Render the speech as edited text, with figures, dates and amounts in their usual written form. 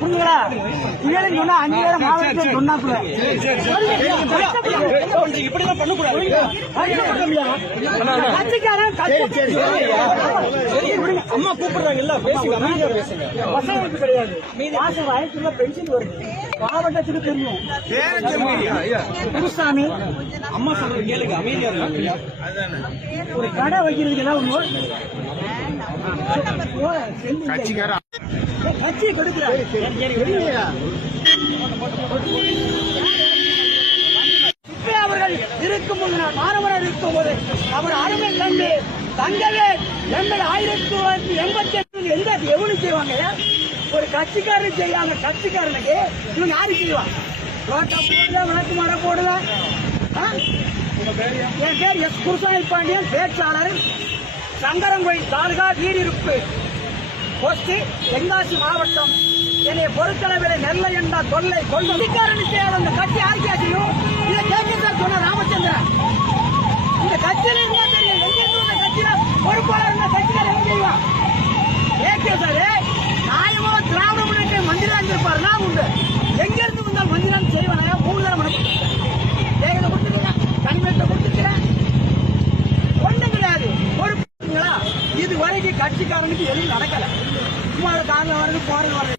புரியுங்களா? ஏழு சொன்னா 5000 மாவட்டத்தில் சொன்னாப்புல இப்படிதான் பண்ணக்கூடாது. கட்சிக்காரன் அம்மா கூப்பிடுறாங்கல்ல, வசதி கிடையாது. மாசம் வயசுல பென்ஷன் வருது, மாவட்டத்துக்கு தெரியும். குருசாமி அம்மா சொல்றது கேளுங்க, அமைதியா இருக்காங்க. ஒரு கடை வைக்கிறதுக்கு ஏதாவது கட்சி கொடுக்கிறாரு. அவர்கள் இருக்கும்போது, மாணவர்கள் இருக்கும்போது அவர் அருமை கண்டு தங்கவே எங்கள் 1988 எந்த எவ்வளவு செய்வாங்க? ஒரு கட்சிக்காரன் செய்யாம கட்சிக்காரனுக்கு இவங்க யாரு செய்வாங்க? ரோட்டா போடுவேன், விளக்கு மரம் போடுவேன். என் பேர் எஸ் குருசாமி பாண்டியன், பேச்சாளர், சங்கரங்கோயில் தாலுகா, வீடிருப்பு போஸ்ட், தென்காசி மாவட்டம். என்னை பொறுத்தளவில் நெல்லை என்ற தொல்லை கொள்கைக்காரனுக்கு அந்த கட்சி யாருக்கே தெரியும்? இதை கேட்க சார் சொன்ன ராமச்சந்திரன். இந்த கட்சியில இருந்தா தெரியும், எங்க இருந்த கட்சியில பொறுப்பாளர் இந்த கட்சியில என்ன செய்வான்? ஏகே சார் நியாயமா திராவிட முன்னேற்ற மந்திரா இருந்திருப்பாருன்னா உண்டு. எங்க இருந்து வந்தால் மந்திரம் செய்வானா? 3 தரம் வேகத்தை கொடுத்துருக்கேன், தனிமத்தை கொடுத்துருக்கிறேன், ஒன்றும் கிடையாது. பொறுப்புங்களா? இது வரைக்கும் கட்சிக்காரனுக்கு எதுவும் நடக்கல. சும்மா காரணம் வருது, போறது வருது.